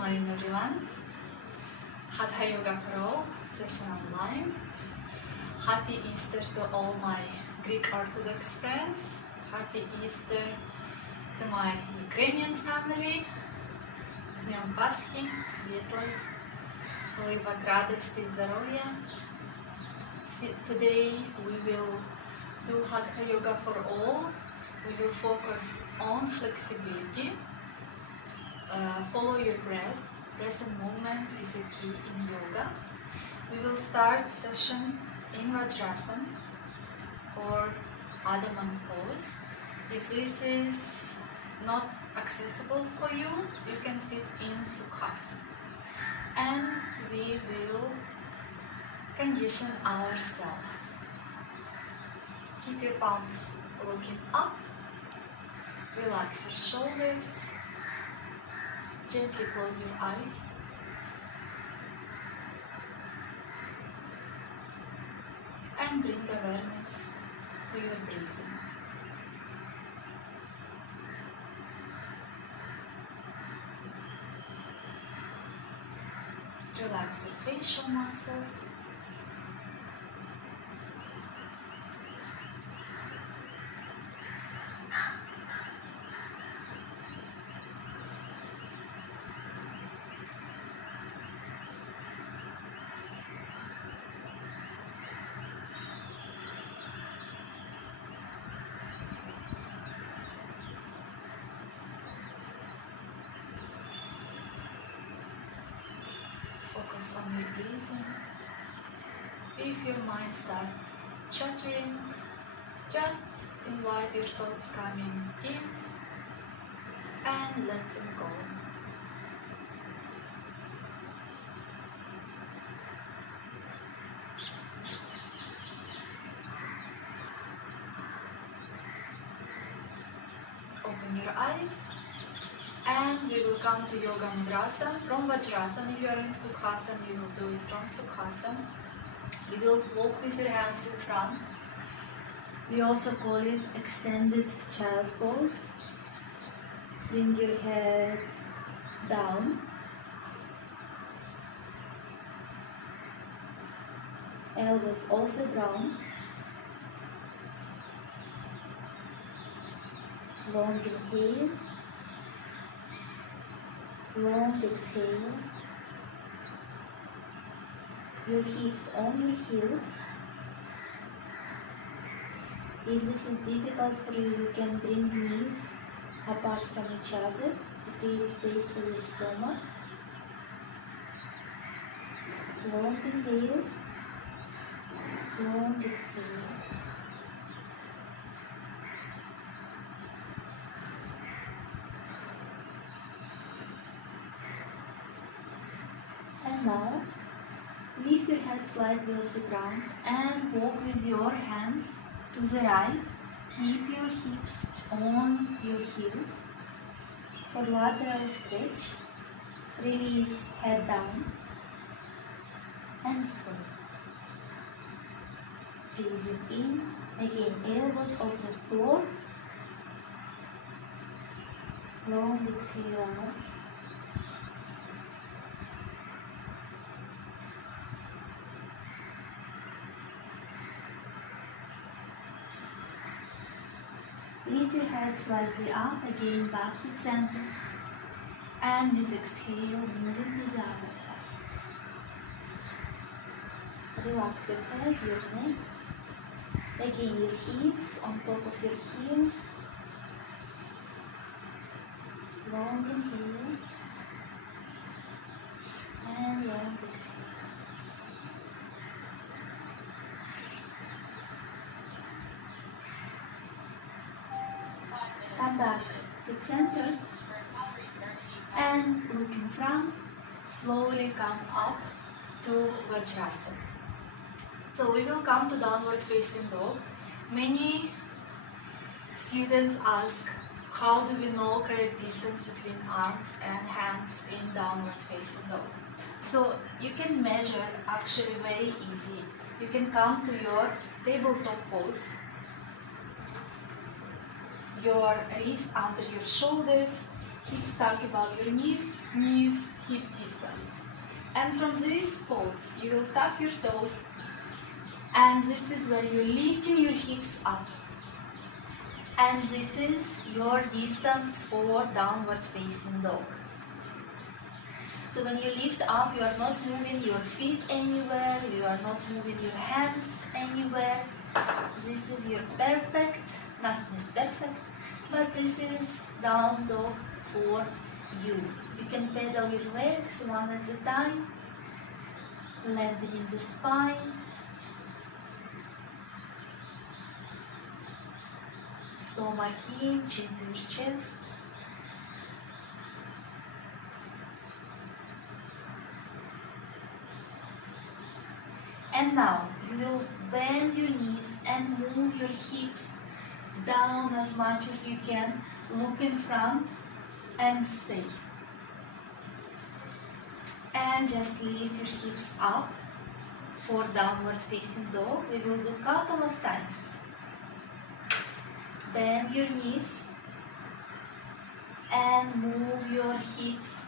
morning everyone. Hatha Yoga for all, session online. Happy Easter to all my Greek Orthodox friends. Happy Easter to my Ukrainian family. С Днем Пасхи, светлой, улыбок, радости, здоровья. Today we will do Hatha Yoga for all. We will focus on flexibility. Follow your breath. Breath and movement is a key in yoga. We will start session in Vajrasana or Adamant pose. If this is not accessible for you, you can sit in Sukhasana. And we will condition ourselves. Keep your palms looking up. Relax your shoulders. Gently close your eyes. And bring awareness to your breathing. Relax your facial muscles. Focus on your breathing. If your mind starts chattering, just invite your thoughts coming in and let them go. Open your eyes. And we will come to Yoga Mudrasana from Vajrasana. If you are in Sukhasana, you will do it from Sukhasana. You will walk with your hands in front. We also call it extended child pose. Bring your head down. Elbows off the ground. Long inhale. Long exhale. Your hips on your heels. If this is difficult for you, you can bring knees apart from each other to create space for your stomach. Long inhale. Long exhale. Now, lift your head slightly off the ground and walk with your hands to the right. Keep your hips on your heels. For lateral stretch, release head down and slow. Breathing in, again elbows off the floor. Long exhale out. Lift your head slightly up, again back to center, and with exhale, moving to the other side. Relax your head, your neck, again your hips on top of your heels. Long inhale, and long exhale. Come back to center and look in front. Slowly come up to Vajrasana. So we will come to downward facing dog. Many students ask, how do we know correct distance between arms and hands in downward facing dog? So you can measure actually very easy. You can come to your tabletop pose. Your wrist under your shoulders, hips tuck above your knees, knees hip distance. And from this pose, you will tuck your toes, and this is where you're lifting your hips up. And this is your distance for downward facing dog. So when you lift up, you are not moving your feet anywhere, you are not moving your hands anywhere. This is your perfect, nothing is perfect, but this is down dog for you. You can pedal your legs one at a time, lengthening the spine. Stomach in, chin to your chest. And now you will bend your knees and move your hips down as much as you can. Look in front and stay. And just lift your hips up for downward facing dog. We will do a couple of times. Bend your knees and move your hips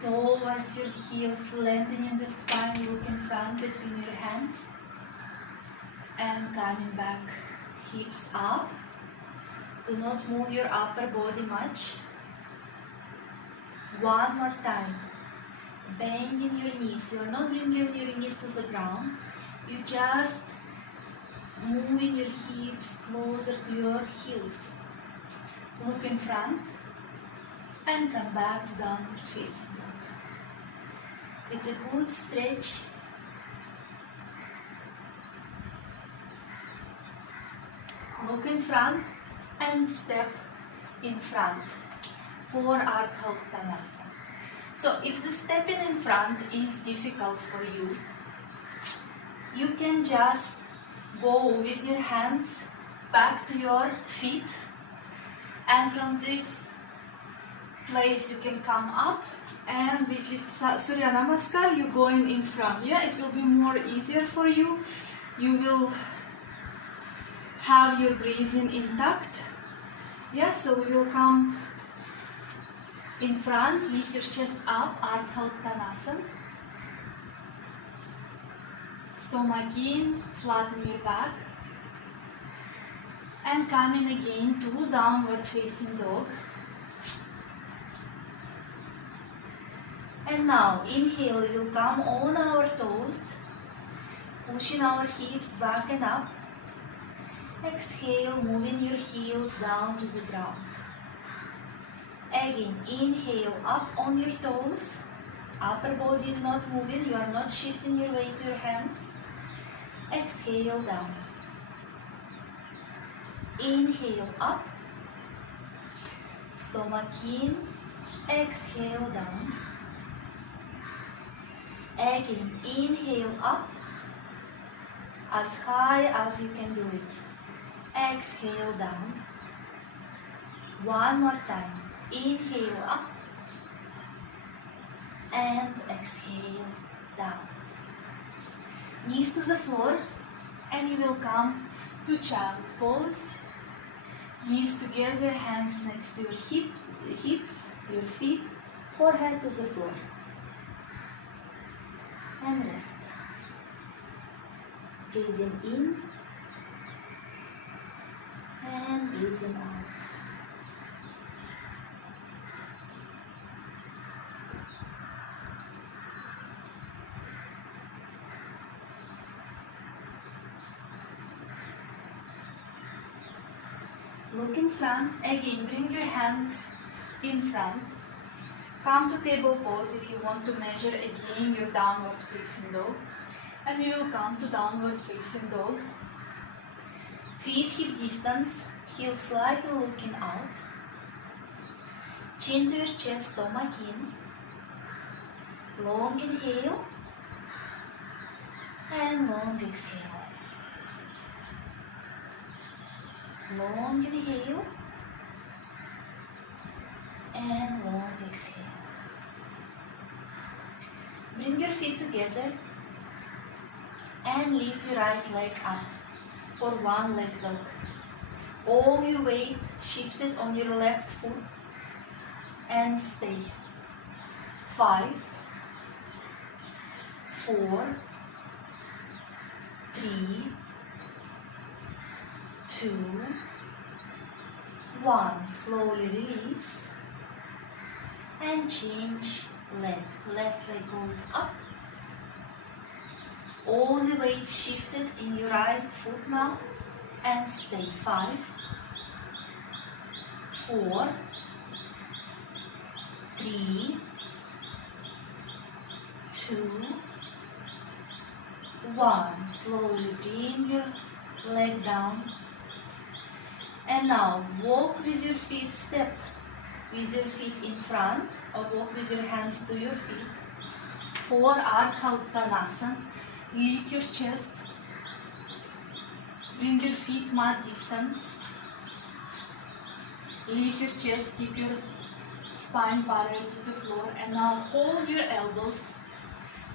towards your heels, lengthening the spine. Look in front between your hands and coming back, hips up. Do not move your upper body much. One more time. Bending your knees. You are not bringing your knees to the ground. You just moving your hips closer to your heels. Look in front and come back to downward facing dog. It's a good stretch. Look in front and step in front for Hatha Yoga. So if the stepping in front is difficult for you, you can just go with your hands back to your feet, and from this place you can come up, and if it's Surya Namaskar, you're going in front. Yeah, it will be more easier for you. You will have your breathing intact. Yeah, so we will come in front, lift your chest up, Hatha Yoga. Stomach in, flatten your back. And coming again to downward facing dog. And now, inhale, we will come on our toes, pushing our hips back and up. Exhale, moving your heels down to the ground. Again, inhale, up on your toes. Upper body is not moving, you are not shifting your weight to your hands. Exhale, down. Inhale, up. Stomach in. Exhale, down. Again, inhale, up. As high as you can do it. Exhale, down. One more time. Inhale, up. And exhale, down. Knees to the floor, and you will come to child pose. Knees together, hands next to your hips, your feet, forehead to the floor. And rest. Breathing in and breathing out. Look in front. Again, bring your hands in front. Come to table pose if you want to measure again your downward facing dog. And we will come to downward facing dog. Feet hip distance, heels slightly looking out. Chin to your chest, stomach in. Long inhale and long exhale. Long inhale and long exhale. Bring your feet together and lift your right leg up for one leg dog. All your weight shifted on your left foot and stay. 5, 4, 3, 2, 1. Slowly release and change leg. Left leg goes up. All the weight shifted in your right foot now, and stay. 5, 4, 3, 2, 1. Slowly bring your leg down. And now walk with your feet, step with your feet in front or walk with your hands to your feet. For Ardha Uttanasana, lift your chest, bring your feet mat distance, lift your chest, keep your spine parallel to the floor, and now hold your elbows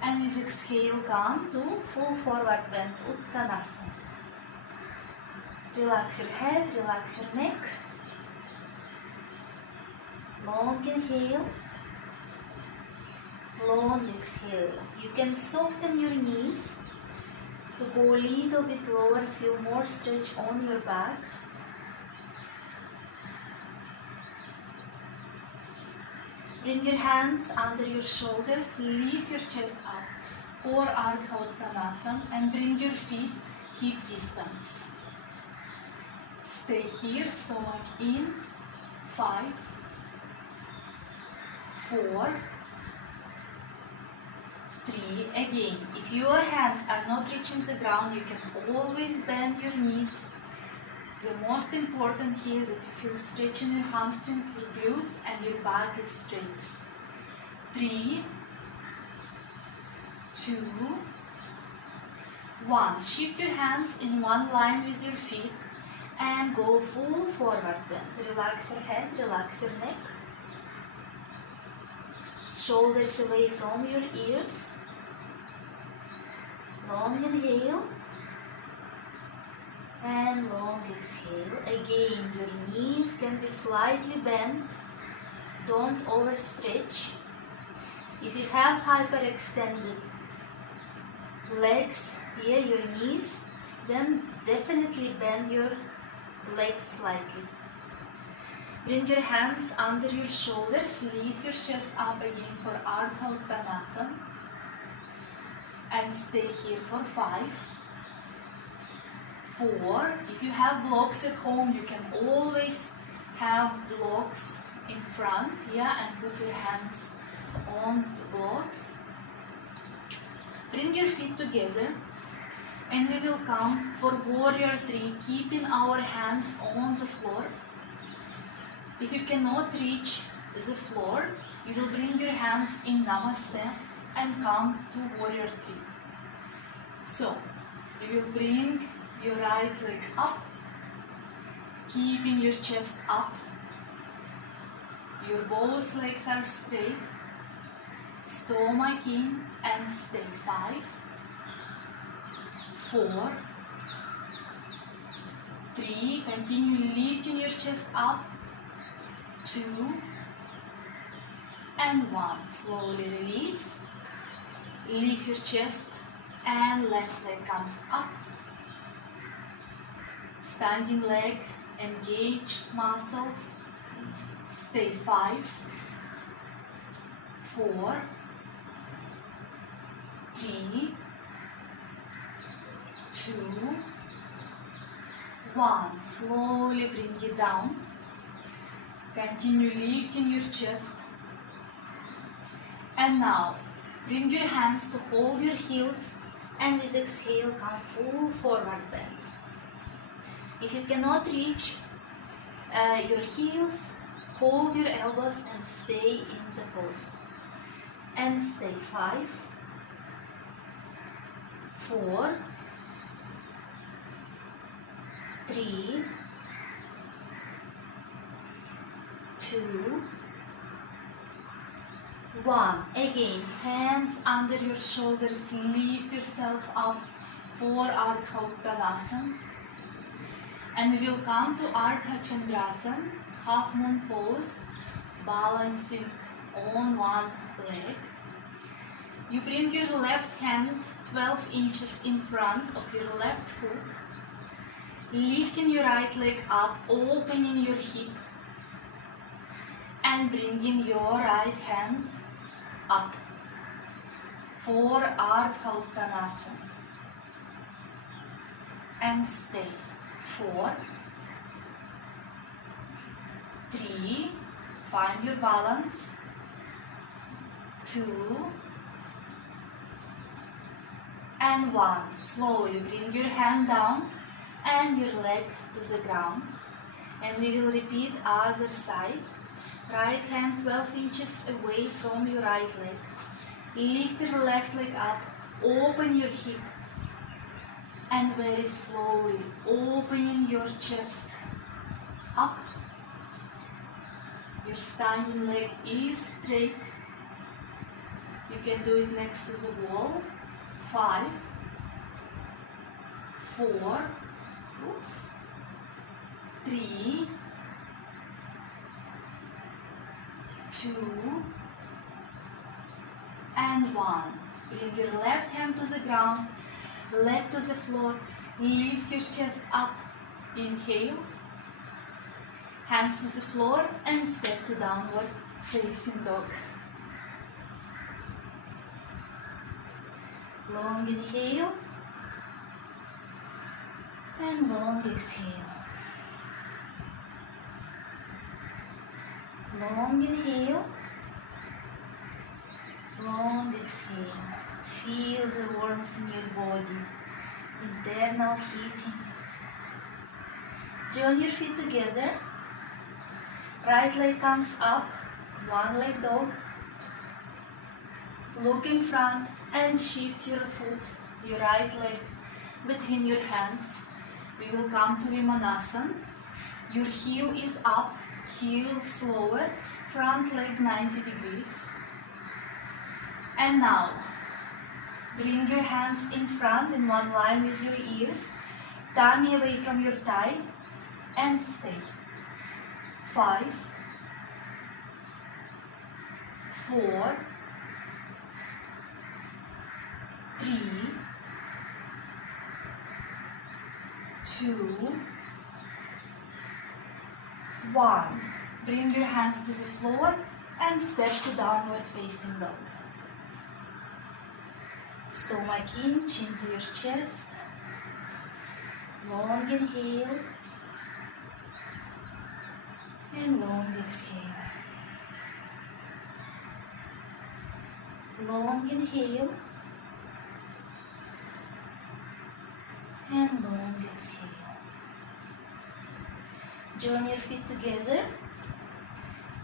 and with exhale come to full forward bend, Uttanasana. Relax your head, relax your neck. Long inhale, long exhale. You can soften your knees to go a little bit lower, feel more stretch on your back. Bring your hands under your shoulders, lift your chest up for Ardha Uttanasana and bring your feet hip distance. Stay here, stomach in. 5, 4, 3. Again, if your hands are not reaching the ground, you can always bend your knees. The most important here is that you feel stretch in your hamstrings, your glutes, and your back is straight. 3, 2, 1. Shift your hands in one line with your feet and go full forward bend. Relax your head, relax your neck. Shoulders away from your ears. Long inhale and long exhale. Again, your knees can be slightly bent. Don't overstretch. If you have hyperextended legs here, your knees, then definitely bend your legs slightly. Bring your hands under your shoulders, lift your chest up again for Ardha Uttanasana and stay here for 5, 4. If you have blocks at home, you can always have blocks in front, and put your hands on the blocks. Bring your feet together and we will come for Warrior 3, keeping our hands on the floor. If you cannot reach the floor, you will bring your hands in Namaste and come to Warrior 3. So, you will bring your right leg up, keeping your chest up. Your both legs are straight. Stomach in and stay. 5, 4, 3. Continue lifting your chest up. 2 and 1. Slowly release. Lift your chest and left leg comes up. Standing leg, engaged muscles. Stay. 5, 4, 3, 2, 1. Slowly bring it down. Continue lifting your chest. And now, bring your hands to hold your heels and with exhale come full forward bend. If you cannot reach your heels, hold your elbows and stay in the pose. And stay. 5, 4, 3, 2, 1. Again, hands under your shoulders, lift yourself up for Ardha Uttanasana. And we will come to Ardha Chandrasana, half moon pose, balancing on one leg. You bring your left hand 12 inches in front of your left foot, lifting your right leg up, opening your hip, and bringing your right hand up for Ardha Uttanasana. And stay. 4, 3, find your balance. 2, and 1. Slowly bring your hand down and your leg to the ground. And we will repeat other side. Right hand 12 inches away from your right leg. Lift your left leg up, open your hip, and very slowly opening your chest up. Your standing leg is straight. You can do it next to the wall. 5, 4, 3, 2, and 1. Bring your left hand to the ground, leg to the floor, lift your chest up, inhale, hands to the floor, and step to downward facing dog. Long inhale and long exhale. Long inhale, long exhale. Feel the warmth in your body, internal heating. Join your feet together. Right leg comes up, one leg dog. Look in front and shift your foot, your right leg, between your hands. We will come to Vimanasana. Your heel is up, heel slower, front leg 90 degrees. And now, bring your hands in front in one line with your ears, tummy away from your thigh, and stay. 5, 4, 3, 2, 1. Bring your hands to the floor and step to downward facing dog. Stomach in, chin to your chest. Long inhale and long exhale. Long inhale and long exhale. Join your feet together.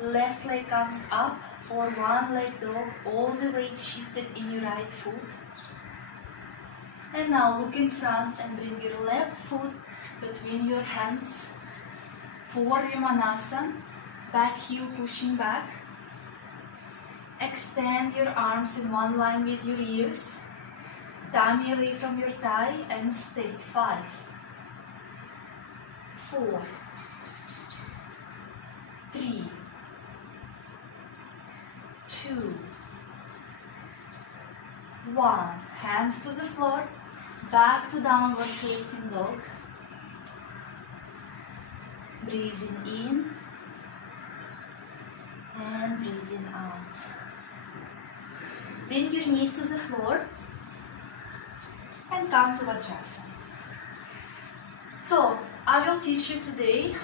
Left leg comes up for one leg dog, all the weight shifted in your right foot. And now look in front and bring your left foot between your hands for Vimanasana, back heel pushing back. Extend your arms in one line with your ears, tummy away from your thigh, and stay. 5, 4, 3, 2, 1. Hands to the floor, back to downward facing dog. Breathing in and breathing out. Bring your knees to the floor and come to Vajrasana. So, I will teach you today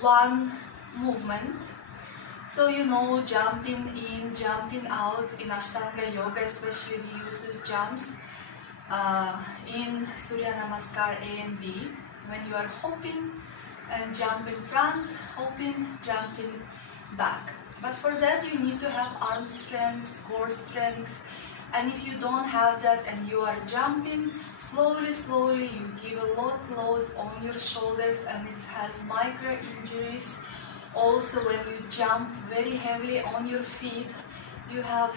one movement. So you know, jumping in, jumping out in Ashtanga Yoga, especially we use jumps in Surya Namaskar A and B. When you are hopping and jump in front, hopping, jumping back. But for that you need to have arm strength, core strength, and if you don't have that and you are jumping, slowly you give a lot load on your shoulders and it has micro injuries. Also, when you jump very heavily on your feet, you have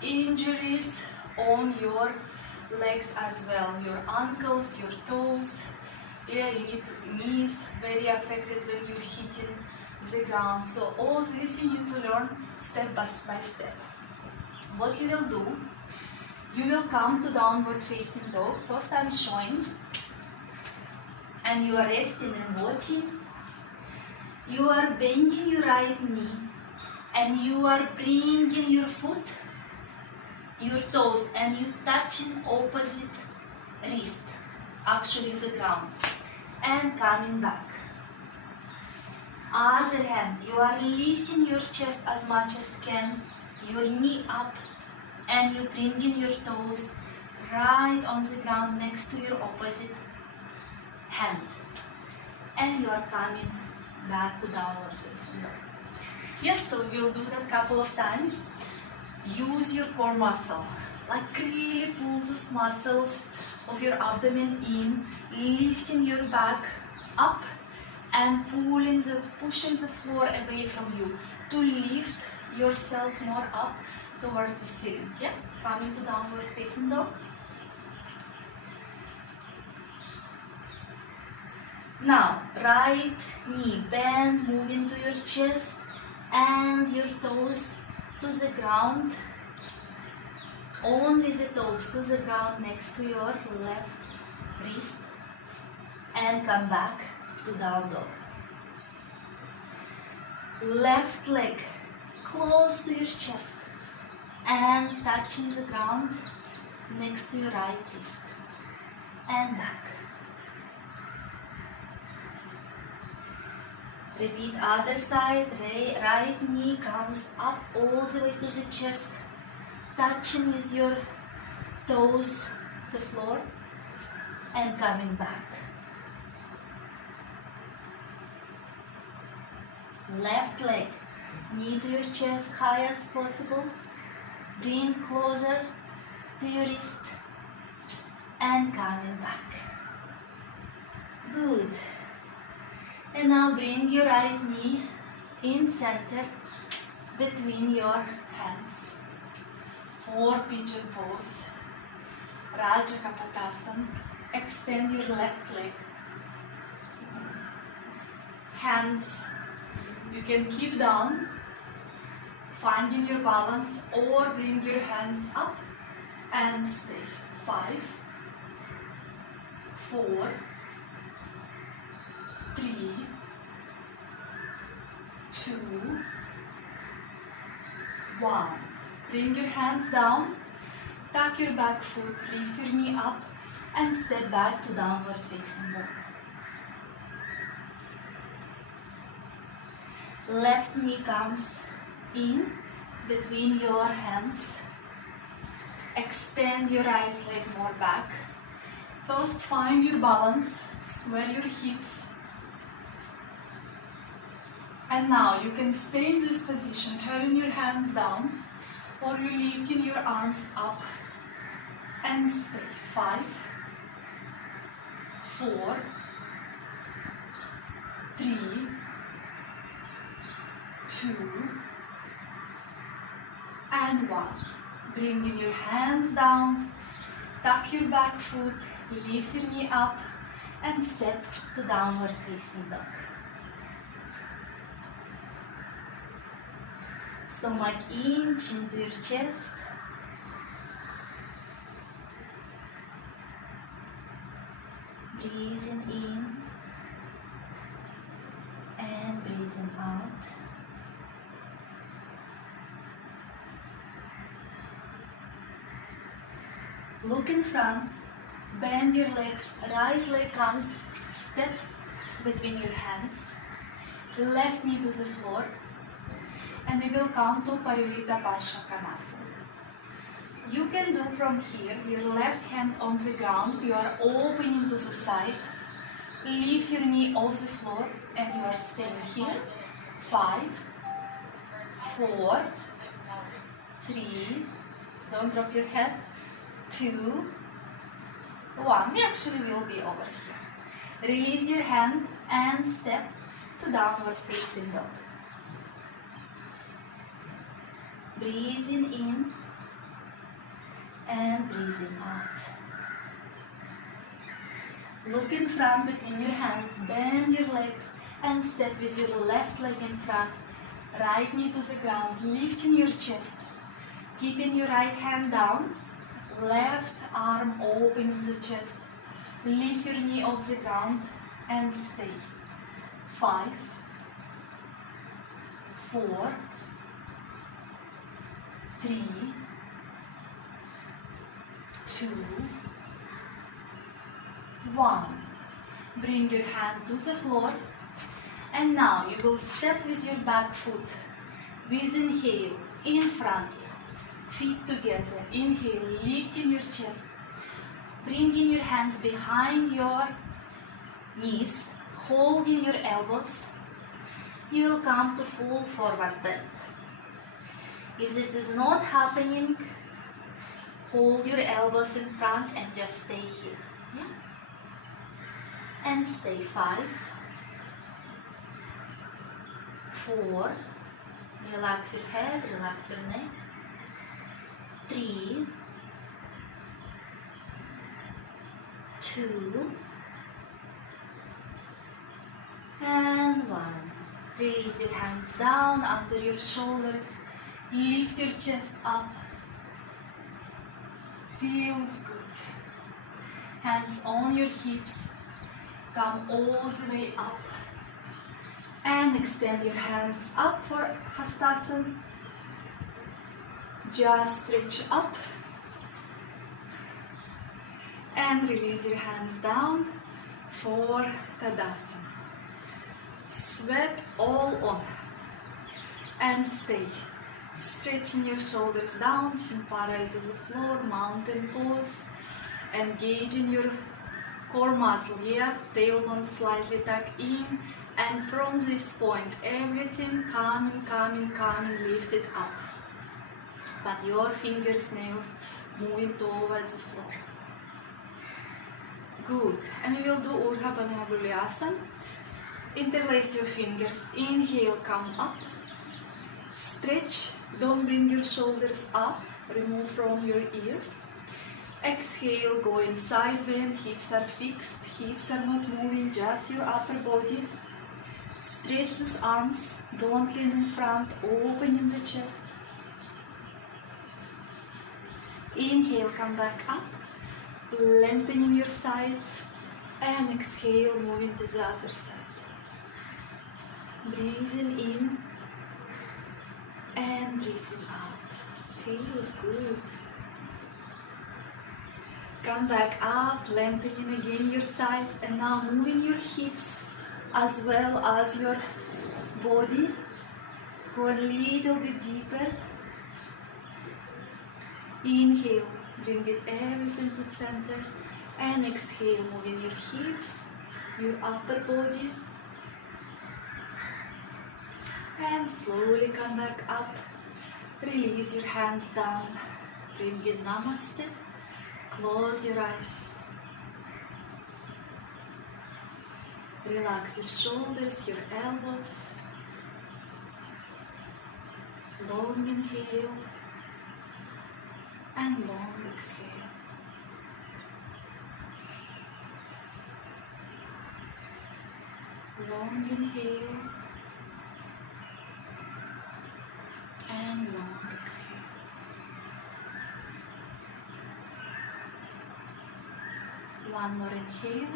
injuries on your legs as well, your ankles, your toes. Yeah, you need knees very affected when you're hitting the ground. So all this you need to learn step by step. What you will do, you will come to downward facing dog. First I'm showing, and you are resting and watching. You are bending your right knee, and you are bringing your foot, your toes, and you touching opposite wrist, actually the ground, and coming back. Other hand, you are lifting your chest as much as can, your knee up, and you bringing your toes right on the ground next to your opposite hand, and you are coming back to downward facing dog. Yeah, so we'll do that a couple of times. Use your core muscle, like really pull those muscles of your abdomen in, lifting your back up and pushing the floor away from you to lift yourself more up towards the ceiling. Yeah, coming to downward facing dog. Now, right knee bend, moving to your chest and your toes to the ground. Only the toes to the ground next to your left wrist, and come back to down dog. Left leg close to your chest and touching the ground next to your right wrist, and back. Repeat other side. Right knee comes up all the way to the chest, touching with your toes the floor, and coming back. Left leg, knee to your chest, high as possible. Bring closer to your wrist and coming back. Good. And now bring your right knee in center between your hands. For pigeon pose, Raja Kapotasana. Extend your left leg. Hands you can keep down, finding your balance, or bring your hands up and stay. 5, 4, 3, 2, 1. Bring your hands down, tuck your back foot, lift your knee up, and step back to downward facing dog. Left knee comes in between your hands. Extend your right leg more back. First, find your balance, square your hips. And now you can stay in this position, having your hands down, or you lifting your arms up and stay. 5, 4, 3, 2, and 1. Bringing your hands down, tuck your back foot, lift your knee up, and step to downward facing dog. Stomach inch into your chest. Breathing in and breathing out. Look in front, bend your legs, right leg comes, step between your hands, left knee to the floor, and we will come to Parivrita Parsha Konasana. You can do from here, your left hand on the ground, you are opening to the side, lift your knee off the floor, and you are staying here. 5, 4, 3, don't drop your head, 2, 1. We actually will be over here. Release your hand and step to downward facing dog. Breathing in and breathing out. Look in front between your hands, bend your legs, And step with your left leg in front, right knee to the ground, lifting your chest, keeping your right hand down, left arm open in the chest, lift your knee off the ground and stay. 5, 4, 3, 2, 1. Bring your hand to the floor. And now you will step with your back foot. With inhale, in front, feet together. Inhale, lifting your chest. Bringing your hands behind your knees, holding your elbows. You will come to full forward bend. If this is not happening, hold your elbows in front and just stay here. Yeah? And stay. 5, 4, relax your head, relax your neck. 3, 2, and 1. Release your hands down under your shoulders. Lift your chest up. Feels good. Hands on your hips. Come all the way up. And extend your hands up for Hastasana. Just stretch up. And release your hands down for Tadasana. Sweat all on. And stay. Stretching your shoulders down, chin parallel to the floor, mountain pose. Engaging your core muscle here, tailbone slightly tucked in. And from this point, everything coming, lifted up. But your fingers, nails moving towards the floor. Good. And we will do Urdhva Baddha. Interlace your fingers. Inhale, come up. Stretch. Don't bring your shoulders up. Remove from your ears. Exhale, going sideways. Hips are fixed. Hips are not moving, just your upper body. Stretch those arms. Don't lean in front. Open in the chest. Inhale, come back up. Lengthening your sides. And exhale, moving to the other side. Breathing in and breathing out. Feels good. Come back up, lengthening again your sides, and now moving your hips as well as your body. Go a little bit deeper. Inhale, bring it everything to the center, and exhale, moving your hips, your upper body. And slowly come back up. Release your hands down. Bring it Namaste. Close your eyes. Relax your shoulders, your elbows. Long inhale and long exhale. Long inhale and long exhale. One more inhale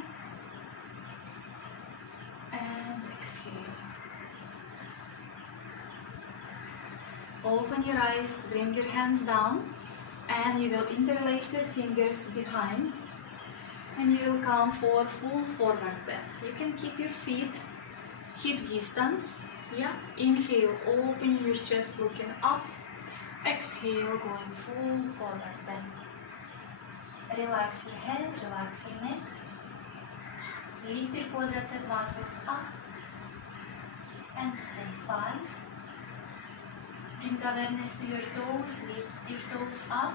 and exhale. Open your eyes, bring your hands down, and you will interlace your fingers behind, and you will come for full forward bend. You can keep your feet hip distance. Yeah, inhale, opening your chest, looking up. Exhale, going full forward bend. Relax your head, relax your neck. Lift your quadricep muscles up. And stay. 5. Bring awareness to your toes, lift your toes up.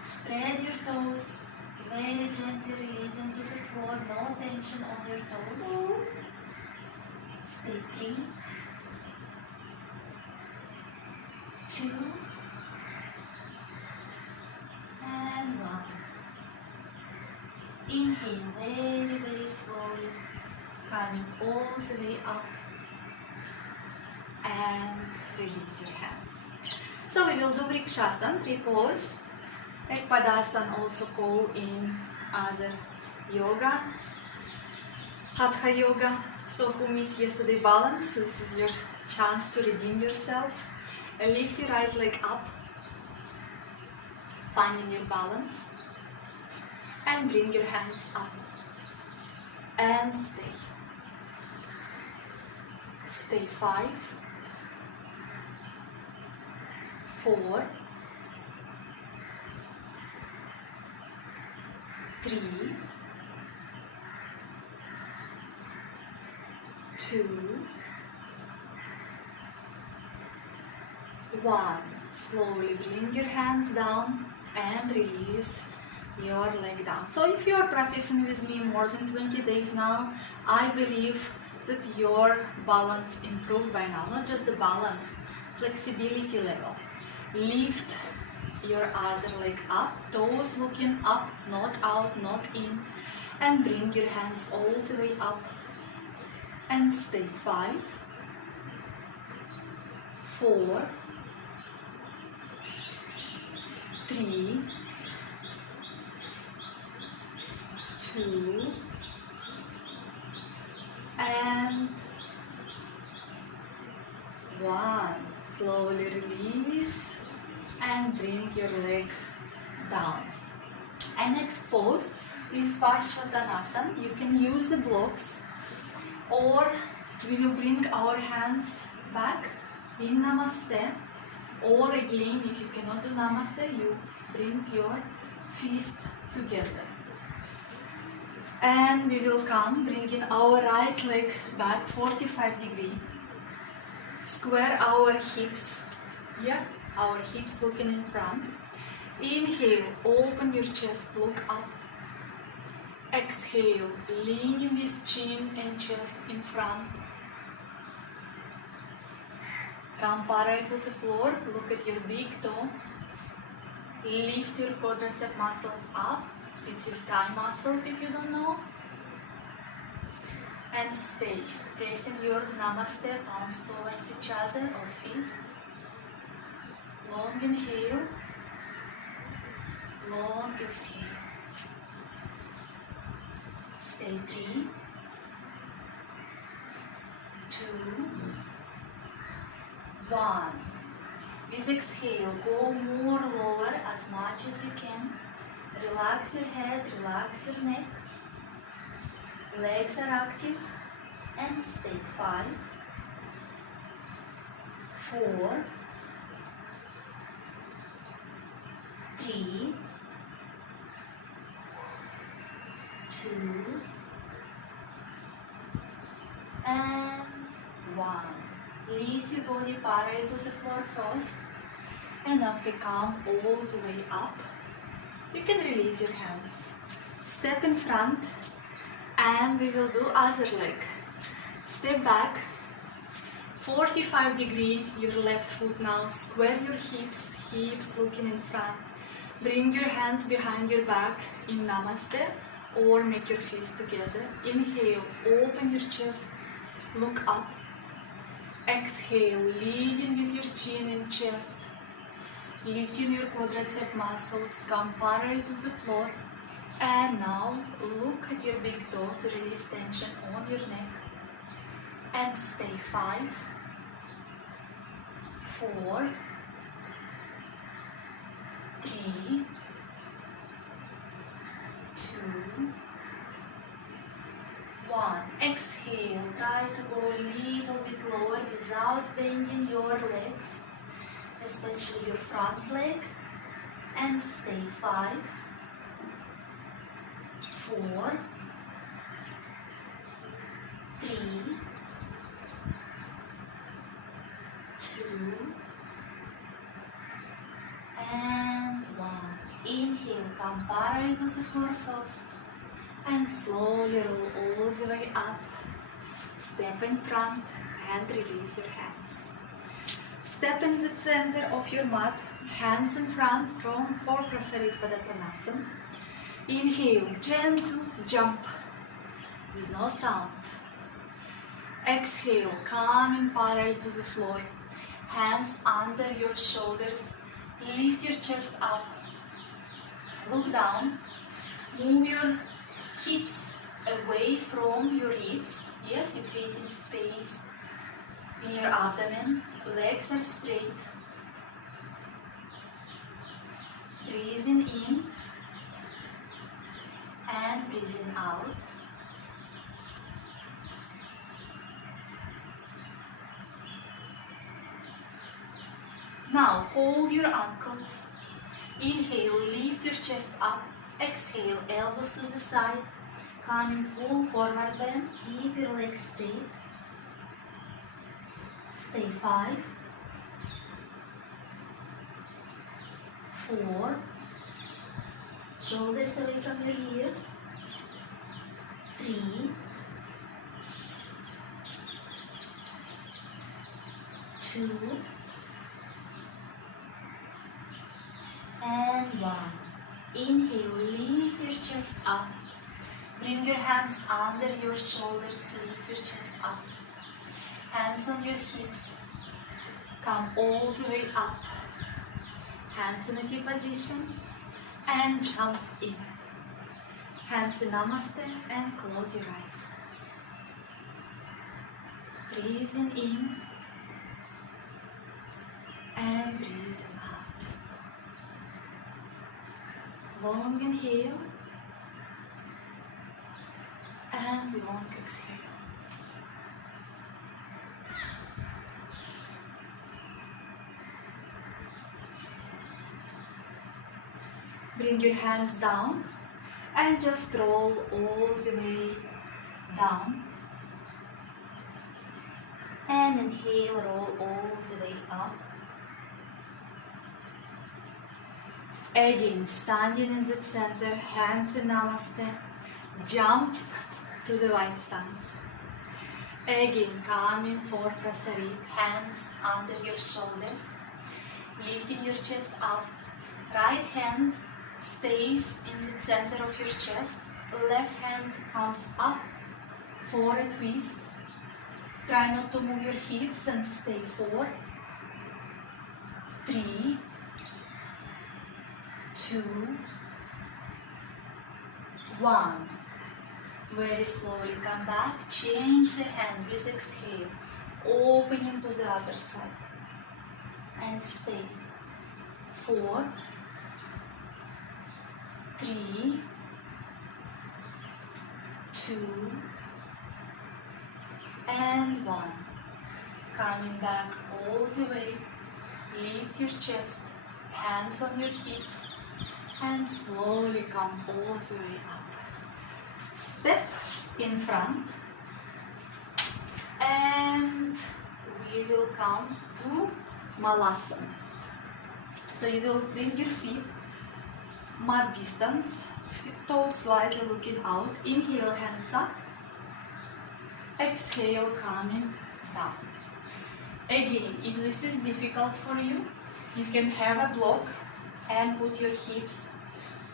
Spread your toes, very gently releasing to the floor, no tension on your toes. Stay. 3, 2, and 1. Inhale very, very slowly. coming all the way up, and release your hands. So we will do Vrikshasana, 3 pose. Like Padasana, also called in other yoga, Hatha Yoga. So who missed yesterday balance, this is your chance to redeem yourself. And lift your right leg up, finding your balance, and bring your hands up and stay. Stay 5, 4, 3, 2, 1. Slowly bring your hands down and release your leg down. So if you are practicing with me more than 20 days now, I believe that your balance improved by now. Not just the balance, flexibility level. Lift your other leg up, toes looking up, not out, not in, and bring your hands all the way up and stay. 5, 4, 3, 2, and 1. Slowly release and bring your leg down. And next pose is Parsvattanasana. You can use the blocks, or we will bring our hands back in Namaste, or again, if you cannot do Namaste, you bring your fist together. And we will come bringing our right leg back 45 degrees. Square our hips, our hips looking in front. Inhale, open your chest, look up. Exhale, leaning with chin and chest in front. Come parallel to the floor, look at your big toe. Lift your quadricep muscles up. It's your thigh muscles if you don't know. And stay, pressing your Namaste palms towards each other or fists. Long inhale, long exhale. Stay 3, 2, 1. With exhale, go more lower as much as you can. Relax your head, relax your neck. Legs are active, and stay. 5, 4, 3, 2, and 1. Lift your body parallel to the floor first, and after come all the way up, you can release your hands. Step in front, and we will do other leg. Step back, 45 degrees, your left foot now. Square your hips looking in front. Bring your hands behind your back in Namaste, or make your fists together. Inhale, open your chest, look up. Exhale, leading with your chin and chest. Lifting your quadricep muscles, come parallel to the floor. And now look at your big toe to release tension on your neck. And stay. 5, 4, 3, 2, 1. Exhale, try to go a little bit lower without bending your legs, especially your front leg. And stay. 5, 4, 3, 2, and 1. Inhale, come parallel to the floor first, and slowly roll all the way up. Step in front and release your hands. Step in the center of your mat, hands in front from for Prasaripadatanasana. Inhale, gentle jump with no sound. Exhale, coming parallel to the floor. Hands under your shoulders. Lift your chest up. Look down. Move your hips away from your ribs. Yes, you're creating space in your abdomen. Legs are straight. Breathing in and breathing out. Now hold your ankles. Inhale, lift your chest up. Exhale, elbows to the side. Coming full forward bend. Keep your legs straight. Stay 5, 4, shoulders away from your ears. 3, 2, and 1. Inhale, lift your chest up. Bring your hands under your shoulders, lift your chest up. Hands on your hips. Come all the way up. Hands in a T position and jump in. Hands in Namaste and close your eyes. Breathing in and breathing out. Long inhale and long exhale. Bring your hands down and just roll all the way down. And inhale, roll all the way up. Again, standing in the center, hands in Namaste. Jump to the wide stance. Again, coming for Prasarita, hands under your shoulders. Lifting your chest up. Right hand stays in the center of your chest. Left hand comes up for a twist. Try not to move your hips and stay 4, 3, 2, 1. Very slowly come back. Change the hand with exhale. Opening to the other side. And stay. 4, 3, 2, and 1. Coming back all the way. Lift your chest, hands on your hips, and slowly come all the way up. Step in front, and we will come to Malasana. So you will bring your feet mat distance, toes slightly looking out. Inhale, hands up. Exhale, coming down. Again, if this is difficult for you, you can have a block and put your hips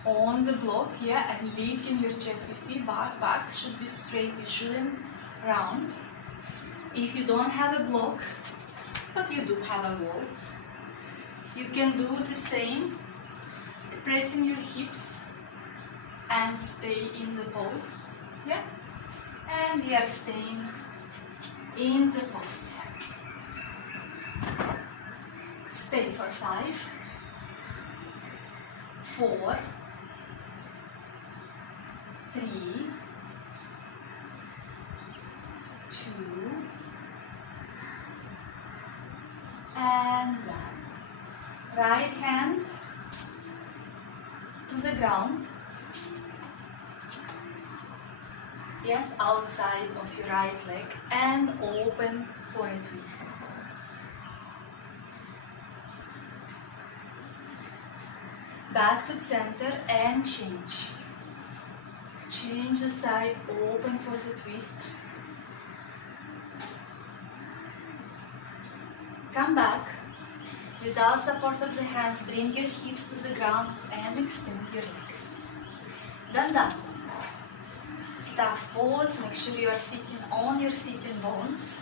on the block here and lifting your chest. You see, back should be straight, you shouldn't round. If you don't have a block, but you do have a wall, you can do the same, pressing your hips and stay in the pose. Yeah? And we are staying in the pose. Stay for 5, 4, 3, 2, and 1. Right hand to the ground. Yes, outside of your right leg and open for a twist. Back to center and change. Change the side, open for the twist. Come back. Without support of the hands, bring your hips to the ground and extend your legs. Dandasana. staff pose. Make sure you are sitting on your sitting bones.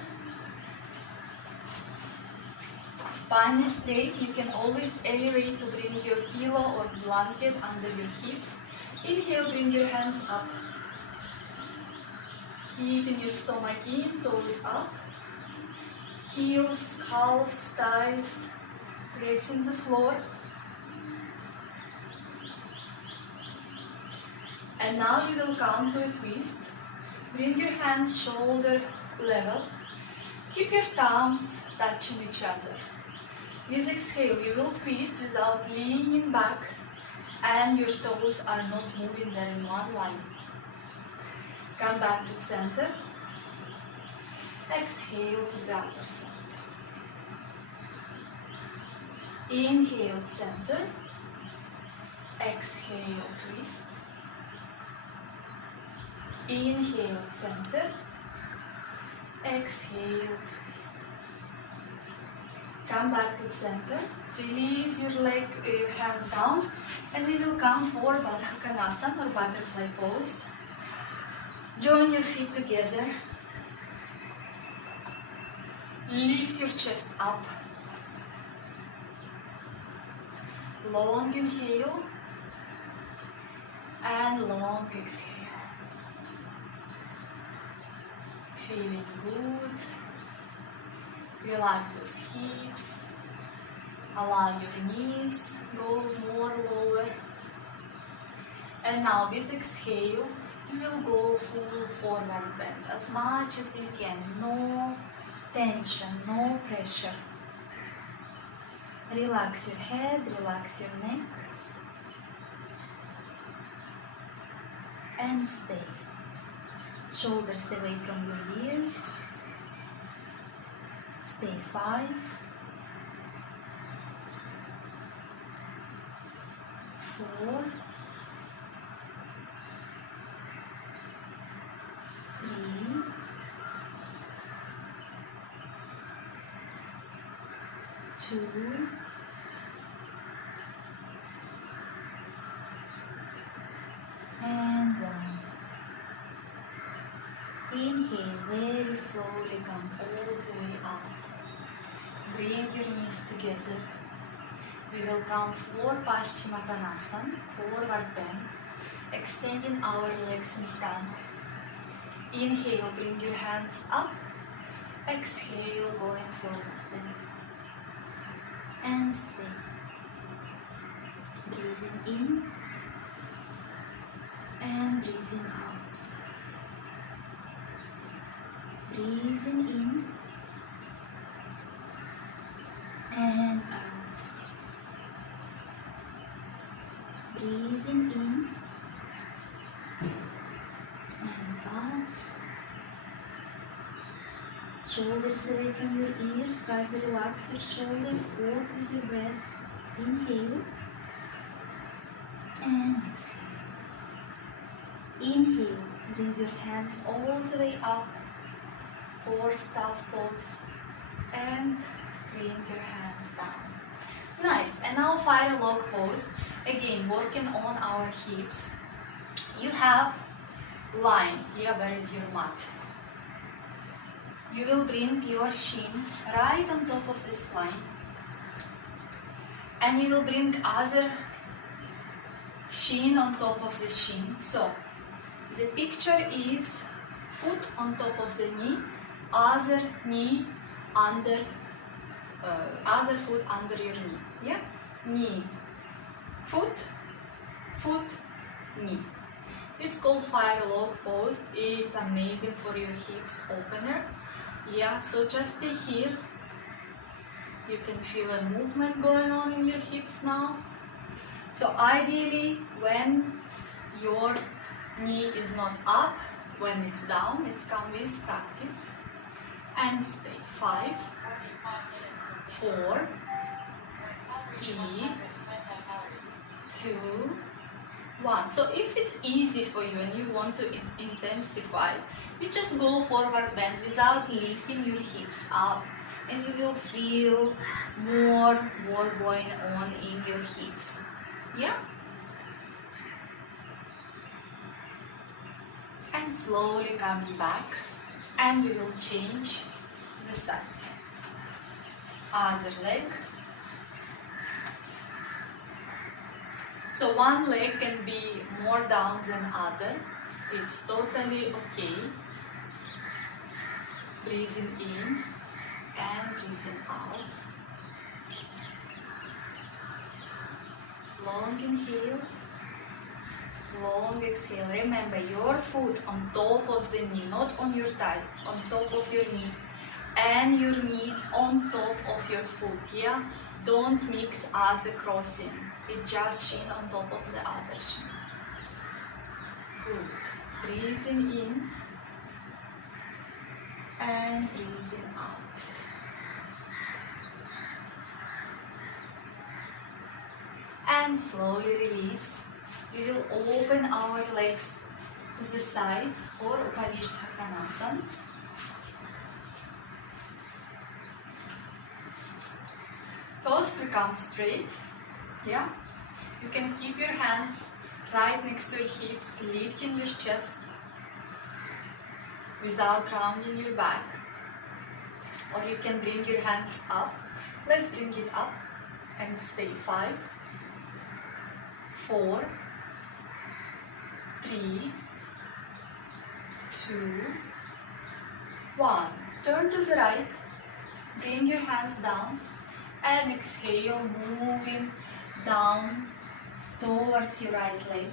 Spine is straight. You can always elevate to bring your pillow or blanket under your hips. Inhale, bring your hands up. Keeping your stomach in, toes up. Heels, calves, thighs, pressing the floor. And now you will come to a twist. Bring your hands shoulder level. Keep your thumbs touching each other. With exhale, you will twist without leaning back, and your toes are not moving, they're in one line. Come back to center. Exhale to the other side. Inhale, center. Exhale, twist. Inhale, center. Exhale, twist. Come back to center. Release your hands down, and we will come for Baddha Konasana or butterfly pose. Join your feet together. Lift your chest up. Long inhale and long exhale. Feeling good. Relax those hips. Allow your knees go more lower. And now with exhale, you will go full forward bend as much as you can. No tension, no pressure. Relax your head, relax your neck. And stay. Shoulders away from your ears. Stay 5, 4, 3, 2, and 1. Inhale, very slowly come all the way up. Bring your knees together. We will come for Paschimottanasana, forward bend, extending our legs in front. Inhale, bring your hands up. Exhale, going forward bend. And stay. Breathing in and breathing out. Breathing in and out. Breathing in and out. Shoulders away from your ears. Try to relax your shoulders. Work with your breath. Inhale and exhale. Inhale. Bring your hands all the way up for staff pose. And bring your hands down. Nice. And now fire log pose. Again, working on our hips. You have line. Here, where is your mat? You will bring your shin right on top of this line. And you will bring other shin on top of the shin. So, the picture is foot on top of the knee, other knee under, other foot under your knee. Yeah? Knee, foot, foot, knee. It's called fire log pose. It's amazing for your hips opener. Yeah, so just stay here. You can feel a movement going on in your hips now. So ideally, when your knee is not up, when it's down, it's come with practice. And stay. 5, 4, 3, 2, 1. So if it's easy for you and you want to intensify, you just go forward bend without lifting your hips up, and you will feel more work going on in your hips. Yeah? And and slowly coming back, and we will change the side. Other leg. So one leg can be more down than other. It's totally okay. Breathing in and breathing out. Long inhale, long exhale. Remember, your foot on top of the knee, not on your thigh, on top of your knee, and your knee on top of your foot. Yeah, don't mix as a crossing. It's just shin on top of the other shin. Good. Breathing in and breathing out. And slowly release. We will open our legs to the sides for Upavishtakanasana. First we come straight. Yeah. You can keep your hands right next to your hips, lifting your chest without rounding your back. Or you can bring your hands up. Let's bring it up and stay. 5, 4, 3, 2, 1. Turn to the right. Bring your hands down and exhale, moving down towards your right leg.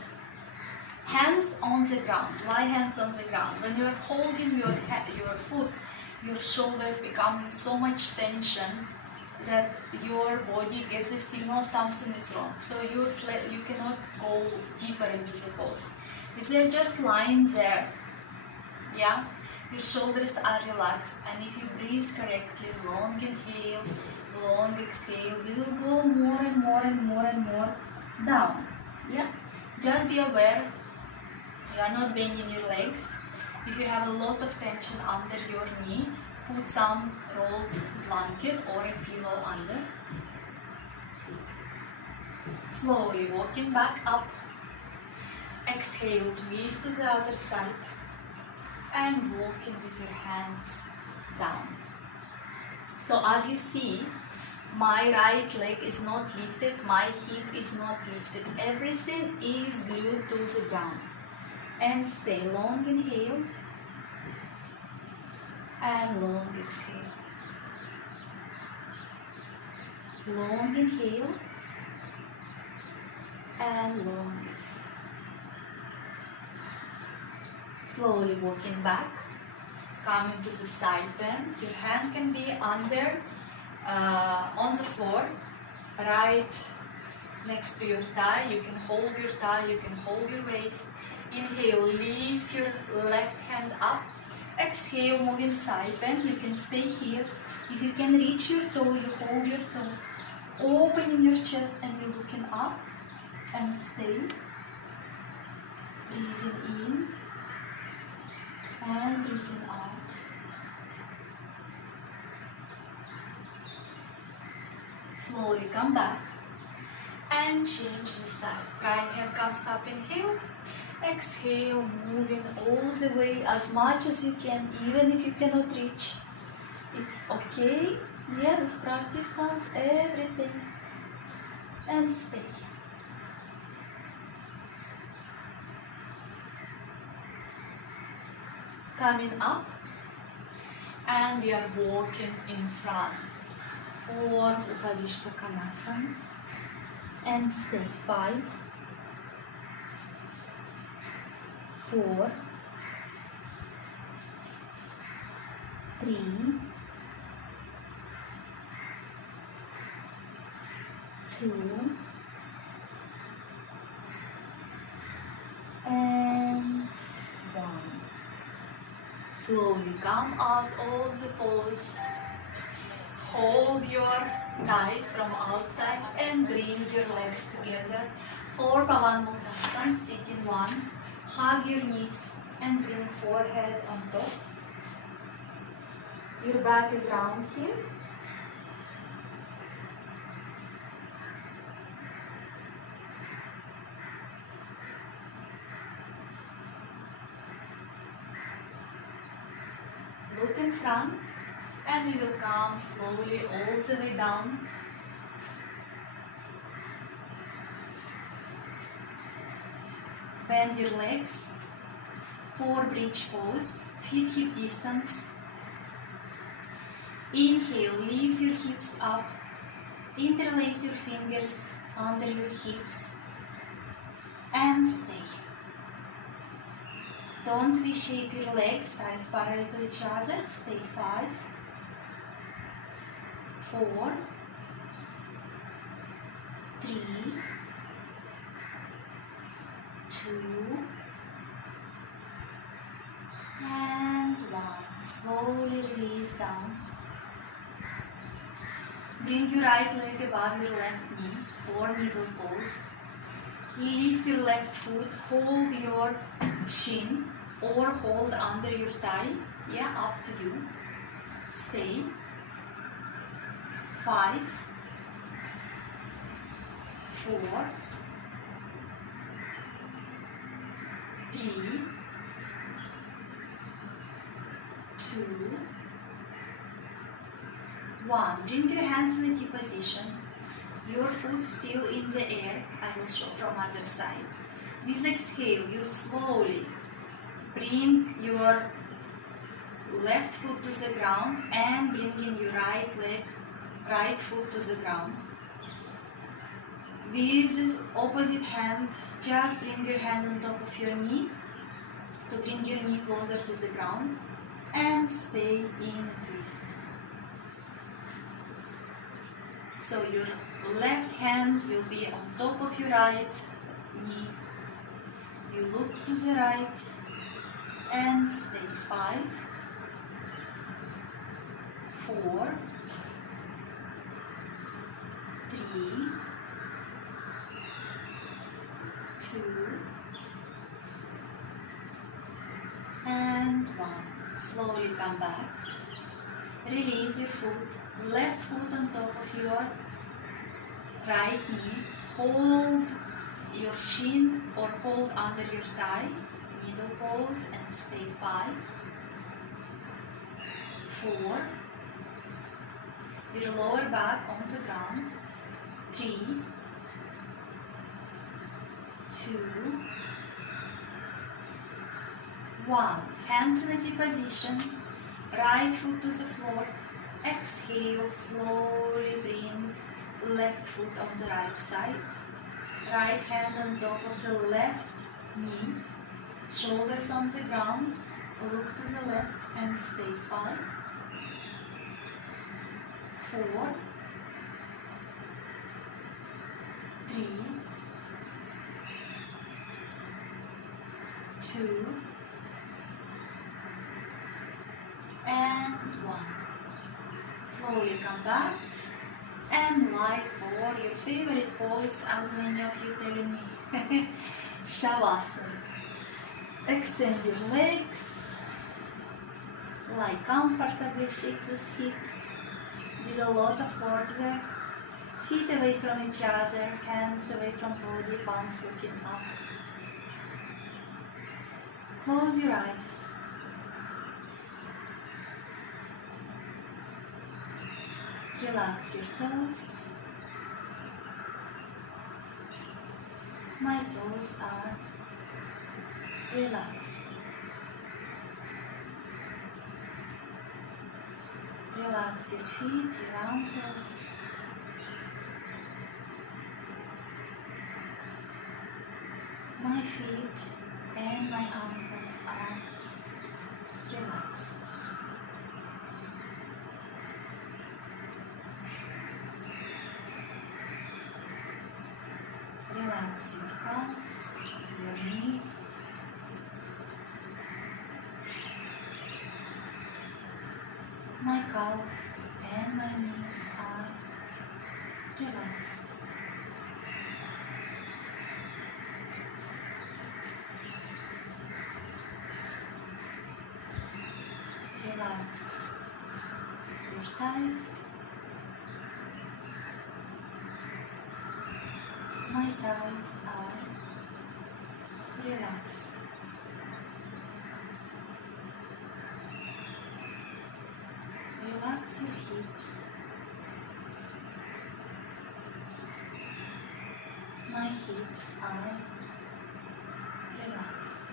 Hands on the ground. Why hands on the ground? When you are holding your foot, your shoulders become so much tension that your body gets a signal something is wrong. So you cannot go deeper into the pose. If they're just lying there, yeah, your shoulders are relaxed, and if you breathe correctly, long inhale, long exhale, you will go more and more and more and more down. Yeah, just be aware you are not bending your legs. If you have a lot of tension under your knee, put some rolled blanket or a pillow under. Slowly walking back up. Exhale, twist to the other side and walking with your hands down. So as you see, my right leg is not lifted, my hip is not lifted. Everything is glued to the ground. And stay. Long inhale and long exhale. Long inhale and long exhale. Slowly walking back, coming to the side bend. Your hand can be under, on the floor, right next to your thigh. You can hold your thigh, you can hold your waist. Inhale, lift your left hand up. Exhale, moving side bend. You can stay here. If you can reach your toe, you hold your toe. Opening your chest and you're looking up and stay. Breathing in and breathing out. Slowly come back and change the side. Right hand comes up, inhale. Exhale, moving all the way as much as you can, even if you cannot reach. It's okay. Yeah, with practice comes everything. And stay. Coming up, and we are walking in front for Upavishtakanasana. And stay. 5, 4, 3, 2, and 1. Slowly come out of the pose. Hold your thighs from outside and bring your legs together for Pavan Muktasana, sitting one. Hug your knees and bring forehead on top. Your back is round here. Look in front, and we will come slowly all the way down. Bend your legs, 4 bridge pose, feet hip distance. Inhale, lift your hips up, interlace your fingers under your hips, and stay. Don't reshape your legs, thighs parallel to each other. Stay 5, 4, 3, 2, and 1. Slowly release down. Bring your right leg above your left knee, or middle pose. Lift your left foot, hold your shin, or hold under your thigh. Yeah, up to you. Stay. 5, 4, 3, 2, 1. Bring your hands in a T position. Your foot still in the air. I will show from other side. With exhale, you slowly bring your left foot to the ground and bring in your right foot to the ground. With this opposite hand, just bring your hand on top of your knee to bring your knee closer to the ground and stay in a twist. So your left hand will be on top of your right knee. You look to the right and stay. 5, 4, 3, 2, and 1. Slowly come back. Release your foot, left foot on top of your right knee. Hold your shin or hold under your thigh. Middle pose and stay. 5, 4, your lower back on the ground. 3, 2, 1. Hands in a T position. Right foot to the floor. Exhale, slowly bring left foot on the right side. Right hand on top of the left knee. Shoulders on the ground. Look to the left and stay. 5, 4, 3, 2, and 1. Slowly come back and lie for your favorite pose, as many of you telling me. Savasana. Extend your legs, lie comfortably, shake the hips. Did a lot of work there. Feet away from each other, hands away from body, palms looking up. Close your eyes. Relax your toes. My toes are relaxed. Relax your feet, your ankles. My feet and my ankles are relaxed. Relax your calves, your knees. My calves and my knees are relaxed. Relax your thighs. My thighs are relaxed. Relax your hips. My hips are relaxed.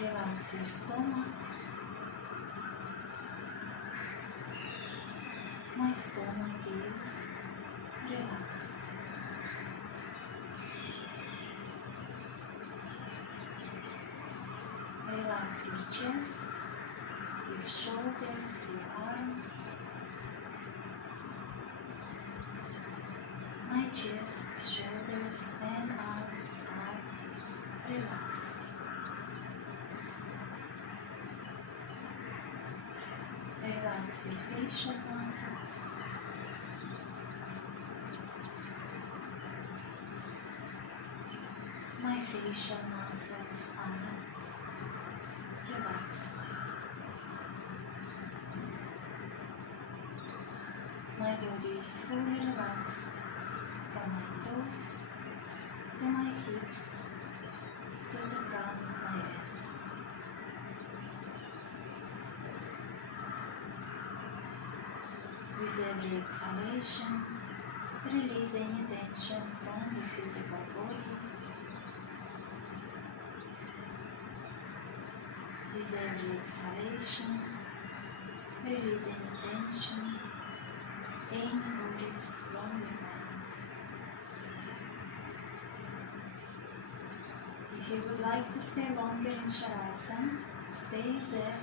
Relax your stomach. My stomach is relaxed. Relax your chest, your shoulders, your arms. My chest, shoulders and arms are relaxed. Relax your facial muscles. My facial muscles are relaxed. My body is fully relaxed from my toes to my hips to the crown of my head. With every exhalation, release any tension from your physical body. With every exhalation, release any tension, any worries from your mind. If you would like to stay longer in Shavasana, stay there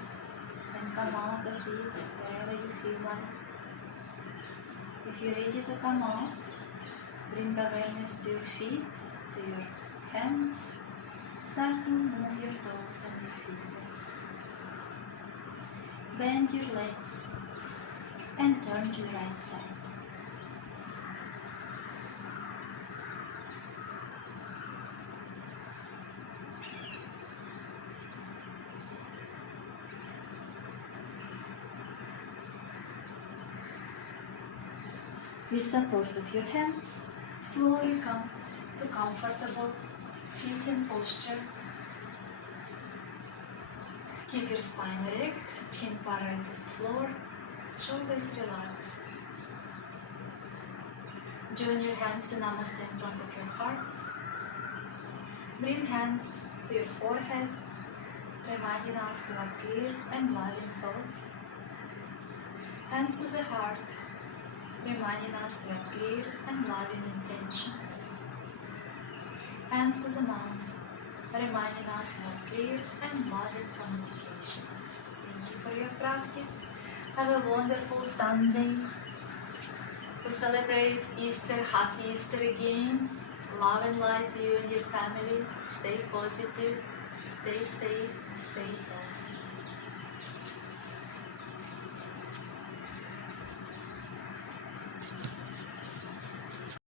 and come out of it wherever you feel like. If you're ready to come out, bring awareness to your feet, to your hands. Start to move your toes and your fingers. Bend your legs and turn to your right side. With support of your hands, slowly come to comfortable sitting posture. Keep your spine erect, chin parallel to the floor, shoulders relaxed. Join your hands in Namaste in front of your heart. Bring hands to your forehead, reminding us to have clear and loving thoughts. Hands to the heart, reminding us to have clear and loving intentions. Hands to the mouth, reminding us to have clear and loving communications. Thank you for your practice. Have a wonderful Sunday. Who celebrates Easter, happy Easter again. Love and light to you and your family. Stay positive, stay safe, stay healthy.